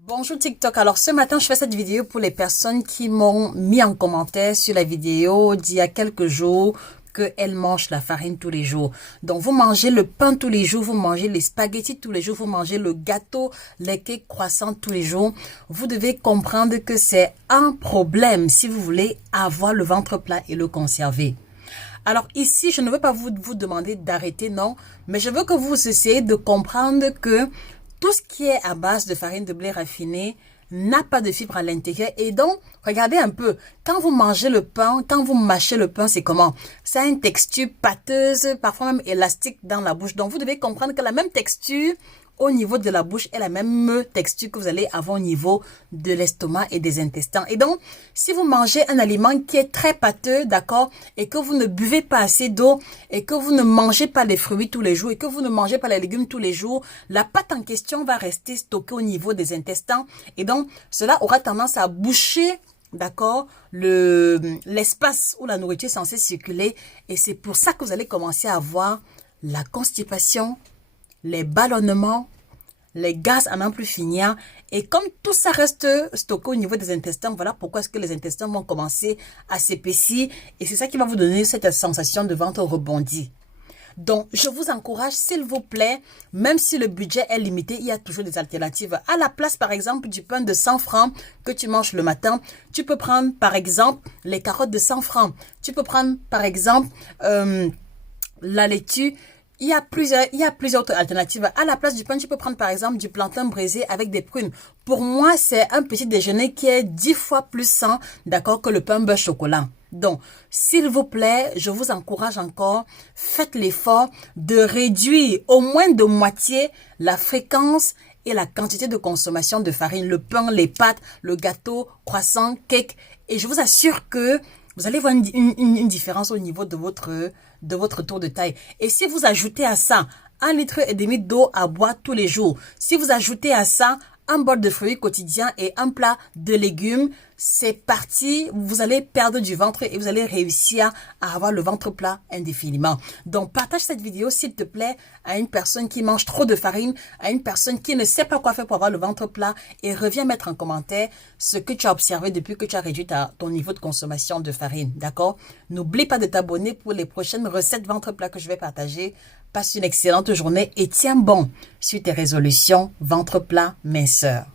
Bonjour TikTok. Alors ce matin, je fais cette vidéo pour les personnes qui m'ont mis en commentaire sur la vidéo d'il y a quelques jours qu'elles mangent la farine tous les jours. Donc vous mangez le pain tous les jours, vous mangez les spaghettis tous les jours, vous mangez le gâteau, les cakes croissants tous les jours. Vous devez comprendre que c'est un problème si vous voulez avoir le ventre plat et le conserver. Alors ici, je ne veux pas vous demander d'arrêter, non, mais je veux que vous essayiez de comprendre que tout ce qui est à base de farine de blé raffiné n'a pas de fibres à l'intérieur. Et donc, regardez un peu, quand vous mangez le pain, quand vous mâchez le pain, c'est comment? Ça a une texture pâteuse, parfois même élastique dans la bouche. Donc, vous devez comprendre que la même texture au niveau de la bouche est la même texture que vous allez avoir au niveau de l'estomac et des intestins. Et donc, si vous mangez un aliment qui est très pâteux, d'accord, et que vous ne buvez pas assez d'eau, et que vous ne mangez pas les fruits tous les jours, et que vous ne mangez pas les légumes tous les jours, la pâte en question va rester stockée au niveau des intestins. Et donc, cela aura tendance à boucher, d'accord, l'espace où la nourriture est censée circuler. Et c'est pour ça que vous allez commencer à avoir la constipation, les ballonnements, les gaz à n'en plus finir. Et comme tout ça reste stocké au niveau des intestins, voilà pourquoi est-ce que les intestins vont commencer à s'épaissir. Et c'est ça qui va vous donner cette sensation de ventre rebondi. Donc, je vous encourage, s'il vous plaît, même si le budget est limité, il y a toujours des alternatives. À la place, par exemple, du pain de 100 francs que tu manges le matin, tu peux prendre, par exemple, les carottes de 100 francs. Tu peux prendre, par exemple, la laitue. Il y a plusieurs autres alternatives. À la place du pain, tu peux prendre par exemple du plantain braisé avec des prunes. Pour moi, c'est un petit déjeuner qui est 10 fois plus sain, d'accord, que le pain beurre chocolat. Donc, s'il vous plaît, je vous encourage encore, faites l'effort de réduire au moins de moitié la fréquence et la quantité de consommation de farine, le pain, les pâtes, le gâteau, croissant, cake. Et je vous assure que vous allez voir une différence au niveau de votre tour de taille. Et si vous ajoutez à ça 1,5 litre d'eau à boire tous les jours, si vous ajoutez à ça un bol de fruits quotidiens et un plat de légumes, c'est parti, vous allez perdre du ventre et vous allez réussir à avoir le ventre plat indéfiniment. Donc, partage cette vidéo, s'il te plaît, à une personne qui mange trop de farine, à une personne qui ne sait pas quoi faire pour avoir le ventre plat et reviens mettre en commentaire ce que tu as observé depuis que tu as réduit ton niveau de consommation de farine, d'accord? N'oublie pas de t'abonner pour les prochaines recettes ventre plat que je vais partager. Passe une excellente journée et tiens bon sur tes résolutions ventre plat minceur.